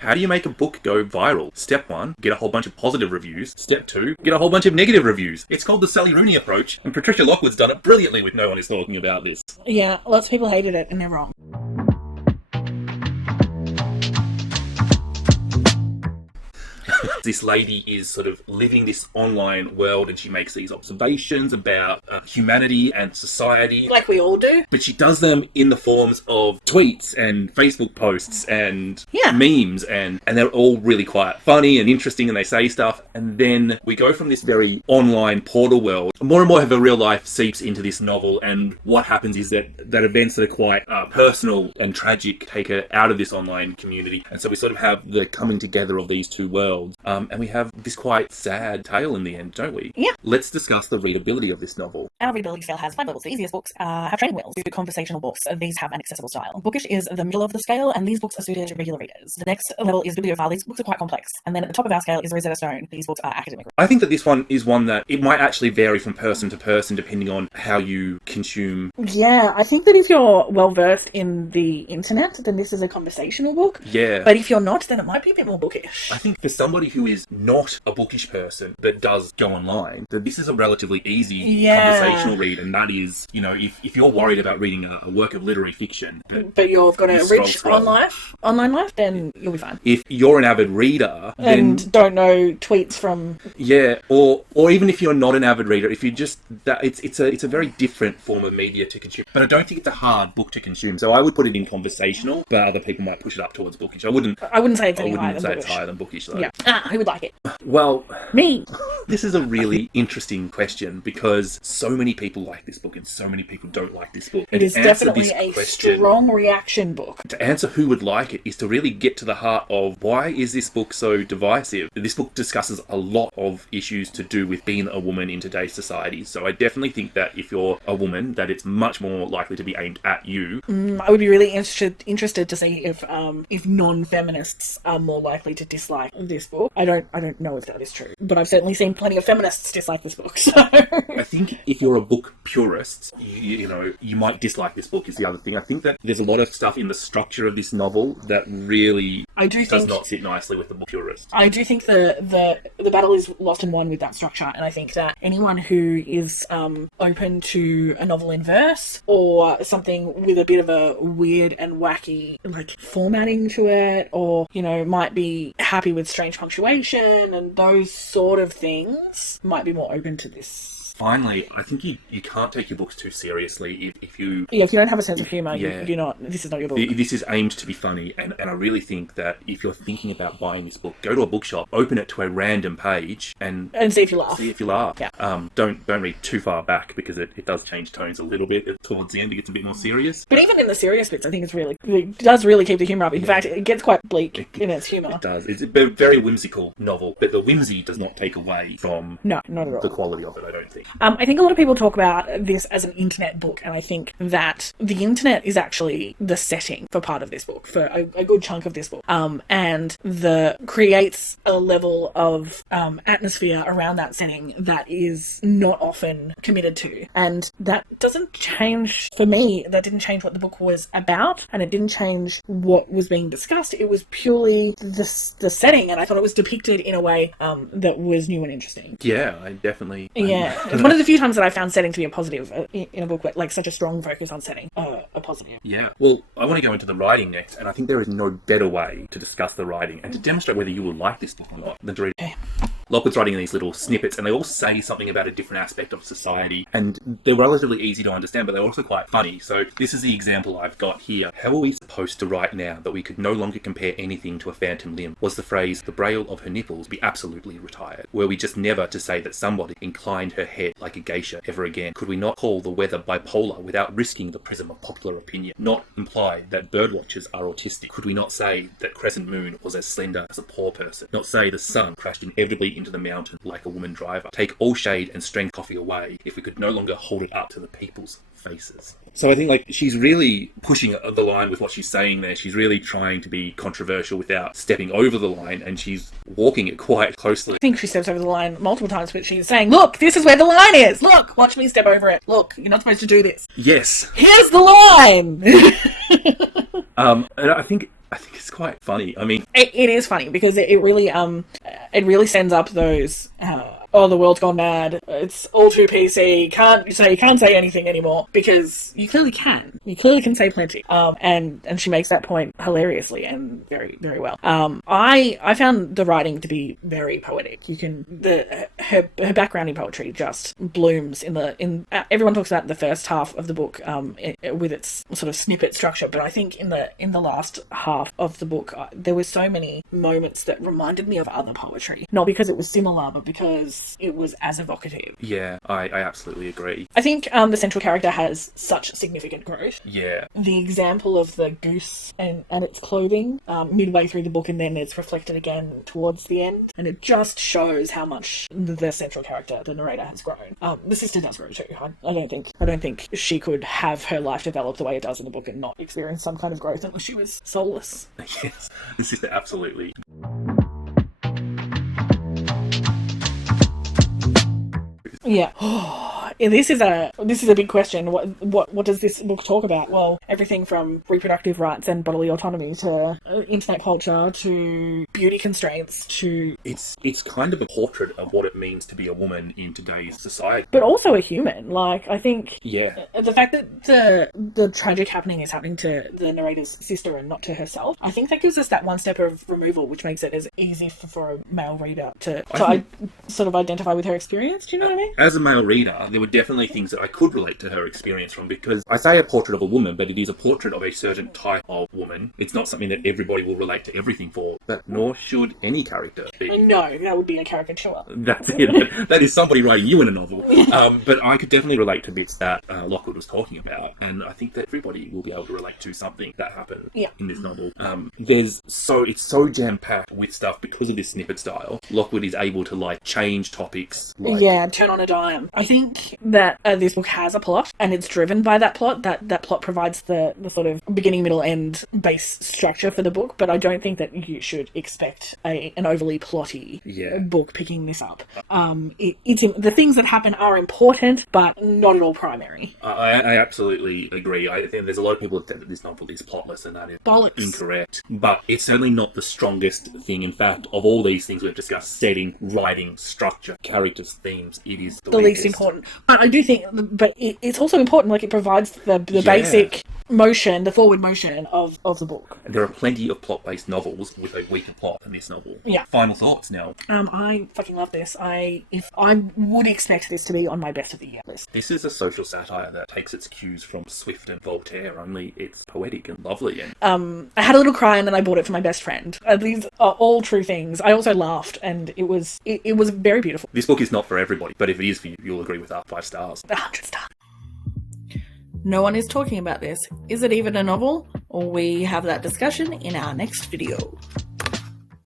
How do you make a book go viral? Step 1, get a whole bunch of positive reviews. Step 2, get a whole bunch of negative reviews. It's called the Sally Rooney approach, and Patricia Lockwood's done it brilliantly with No One Is Talking About This. Yeah, lots of people hated it, and they're wrong. This lady is sort of living this online world, and she makes these observations about humanity and society. Like we all do. But she does them in the forms of tweets and Facebook posts and memes, and they're all really quite funny and interesting, and they say stuff. And then we go from this very online portal world. More and more of her real life seeps into this novel, and what happens is that events that are quite personal and tragic take her out of this online community. And so we sort of have the coming together of these two worlds. And we have this quite sad tale in the end, don't we? Yeah. Let's discuss the readability of this novel. Our readability scale has 5 levels. The easiest books have training wheels. The conversational books, these have an accessible style. Bookish is the middle of the scale, and these books are suited to regular readers. The next level is bibliophile. These books are quite complex. And then at the top of our scale is Rosetta Stone. These books are academic. I think that this one is one that it might actually vary from person to person depending on how you consume. Yeah, I think that if you're well versed in the internet, then this is a conversational book. Yeah. But if you're not, then it might be a bit more bookish. I think for somebody who is not a bookish person that does go online, that this is a relatively easy conversational read, and that is, you know, if you're worried about reading a work of literary fiction, but you've got a rich online life, then you'll be fine. If you're an avid reader and don't know tweets from or even if you're not an avid reader, if you just it's a very different form of media to consume. But I don't think it's a hard book to consume, so I would put it in conversational, but other people might push it up towards bookish. I wouldn't say it's higher than bookish though. Yeah. Who would like it? Well, me. This is a really interesting question because so many people like this book and so many people don't like this book. It is definitely a strong reaction book. To answer who would like it is to really get to the heart of why is this book so divisive. This book discusses a lot of issues to do with being a woman in today's society. So I definitely think that if you're a woman, that it's much more likely to be aimed at you. I would be really interested to see if non-feminists are more likely to dislike this book. I don't know if that is true, but I've certainly seen plenty of feminists dislike this book. So I think if you're a book purist, you might dislike this book is the other thing. I think that there's a lot of stuff in the structure of this novel that really does not sit nicely with the book purist. I do think the battle is lost and won with that structure, and I think that anyone who is open to a novel in verse or something with a bit of a weird and wacky like formatting to it, or might be happy with strange punctuation and those sort of things, might be more open to this. Finally, I think you can't take your books too seriously if you... Yeah, if you don't have a sense of humour, this is not your book. This is aimed to be funny, and I really think that if you're thinking about buying this book, go to a bookshop, open it to a random page, and see if you laugh. Yeah. Don't read too far back, because it does change tones a little bit. Towards the end, it gets a bit more serious. But even in the serious bits, I think it does really keep the humour up. In fact, it gets quite bleak in its humour. It does. It's a very whimsical novel, but the whimsy does not take away from not at all. The quality of it, I don't think. I think a lot of people talk about this as an internet book, and I think that the internet is actually the setting for part of this book, for a good chunk of this book, and creates a level of atmosphere around that setting that is not often committed to, and that doesn't change, for me, that didn't change what the book was about, and it didn't change what was being discussed. It was purely the setting, and I thought it was depicted in a way that was new and interesting. Yeah, I definitely... It's one of the few times that I found setting to be a positive in a book, but like such a strong focus on setting, a positive. Yeah. Well, I want to go into the writing next, and I think there is no better way to discuss the writing and to demonstrate whether you will like this book or not than to read it. Lockwood's writing in these little snippets, and they all say something about a different aspect of society, and they're relatively easy to understand, but they're also quite funny. So this is the example I've got here. How are we supposed to write now that we could no longer compare anything to a phantom limb? Was the phrase, the braille of her nipples, be absolutely retired? Were we just never to say that somebody inclined her head like a geisha ever again? Could we not call the weather bipolar without risking the prism of popular opinion? Not imply that birdwatchers are autistic? Could we not say that Crescent Moon was as slender as a poor person? Not say the sun crashed inevitably into the mountain like a woman driver? Take all shade and strength coffee away if we could no longer hold it up to the people's faces. So I think she's really pushing the line with what she's saying there. She's really trying to be controversial without stepping over the line, and she's walking it quite closely. I think she steps over the line multiple times, but she's saying, look, this is where the line is. Look, watch me step over it. Look, you're not supposed to do this. Yes. Here's the line. And I think I think it's quite funny. I mean, It is funny because it really sends up those oh, the world's gone mad, it's all too PC, you can't say anything anymore, because you clearly can. You clearly can say plenty. And she makes that point hilariously and very, very well. I found the writing to be very poetic. Her background in poetry just blooms everyone talks about the first half of the book with its sort of snippet structure, but I think in the last half of the book there were so many moments that reminded me of other poetry, not because it was similar, but because it was as evocative. Yeah, I absolutely agree. I think the central character has such significant growth. Yeah. The example of the goose and its clothing midway through the book, and then it's reflected again towards the end, and it just shows how much the central character, the narrator, has grown. The sister does grow too. I don't think she could have her life develop the way it does in the book and not experience some kind of growth unless she was soulless. Yes, the sister absolutely. Yeah. This is a big question. What does this book talk about? Well, everything from reproductive rights and bodily autonomy to internet culture to beauty constraints to... It's kind of a portrait of what it means to be a woman in today's society. But also a human. Like, I think... Yeah. The fact that the tragic happening is happening to the narrator's sister and not to herself, I think that gives us that one step of removal, which makes it as easy for a male reader to sort of identify with her experience. Do you know what I mean? As a male reader, there were definitely things that I could relate to her experience from, because I say a portrait of a woman, but it is a portrait of a certain type of woman. It's not something that everybody will relate to everything for, but nor should any character be. No, that would be a caricature. That's it. That is somebody writing you in a novel. But I could definitely relate to bits that Lockwood was talking about, and I think that everybody will be able to relate to something that happened in this novel. It's so jam-packed with stuff because of this snippet style. Lockwood is able to change topics. Turn on a dime. I think that this book has a plot, and it's driven by that plot. That plot provides the sort of beginning, middle, end base structure for the book, but I don't think that you should expect an overly plotty book picking this up. The things that happen are important, but not at all primary. I absolutely agree. I think there's a lot of people that say that this novel is plotless, and that is bollocks. Incorrect. But it's certainly not the strongest thing. In fact, of all these things we've discussed, setting, writing, structure, characters, themes, it is the least important. But I do think, it's also important, it provides the basic motion, the forward motion of the book. And there are plenty of plot-based novels with a weaker plot than this novel. Yeah. Final thoughts, Nelle? I fucking love this. I would expect this to be on my best of the year list. This is a social satire that takes its cues from Swift and Voltaire, only it's poetic and lovely. And I had a little cry, and then I bought it for my best friend. These are all true things. I also laughed, and it was very beautiful. This book is not for everybody, but if it is for you, you'll agree with our 5 stars. 100 stars. No one is talking about this. Is it even a novel? We have that discussion in our next video.